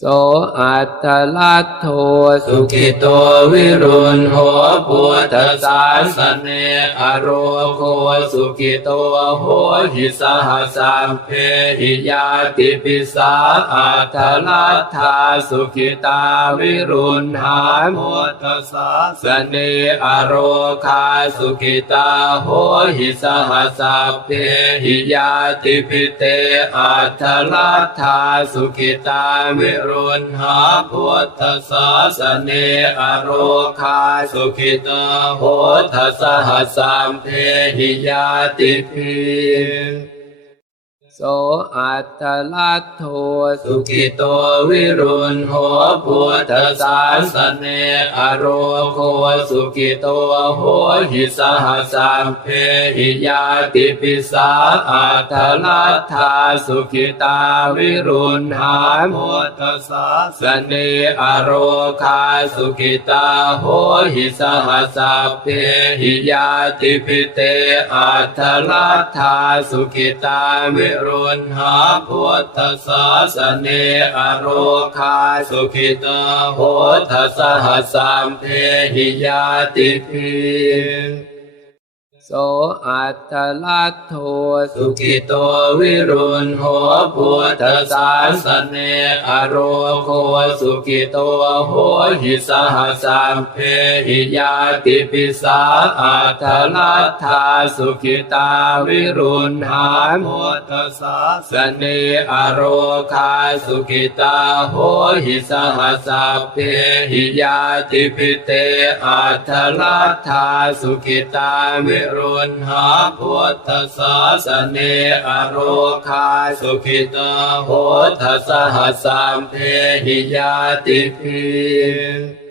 โสอัตตลัตโทสุขิโตวิรุณโหพุทธศาสเนอโรโคสุขิโตโหหิสหสัมเพหิยาติปิสาอัตถลัทธาสุขิตาวิรุณหาพุทธศาสเนอโรคาสุขิตาโหหิสหสัพเพหิยาติปิเตอัตถลัทธาสุขิตาวิรุณหาพุทธศาสเนอโรคาสุขิตาโหทสหสามเทหิยาติพิ โสอัตตลัตโทสุขิโตวิรุณโหพุทธศาสเนอโรโคสุขิโตโหหิสหสัมเพหิยาติปิสาอัตถลัทธาสุขิตาวิรุณหาพุทธศาสเนอโรคาสุขิตาโหหิสหสัพเพหิยาติปิเตอัตถลัทธาสุขิตาวิรรุณหาพุทธศาสเนอโรคาสุขิตาโหทสหสัมเทหิยาติพิ โสอัตตลัตโทสุขิโตวิรุณโหพุทธศาสเนอโรโคสุขิโตโหหิสหสัมเพหิยาติปิสาอัตถลัทธาสุขิตาวิรุณหาพุทธศาสเนอโรคาสุขิตาโหหิสหสัพเพหิยาติปิเตอัตถลัทธาสุขิตาวิรรุณหาพุทธศาสเนอโรคาสุขิตาโหทสหัสามเทหิยาติพิ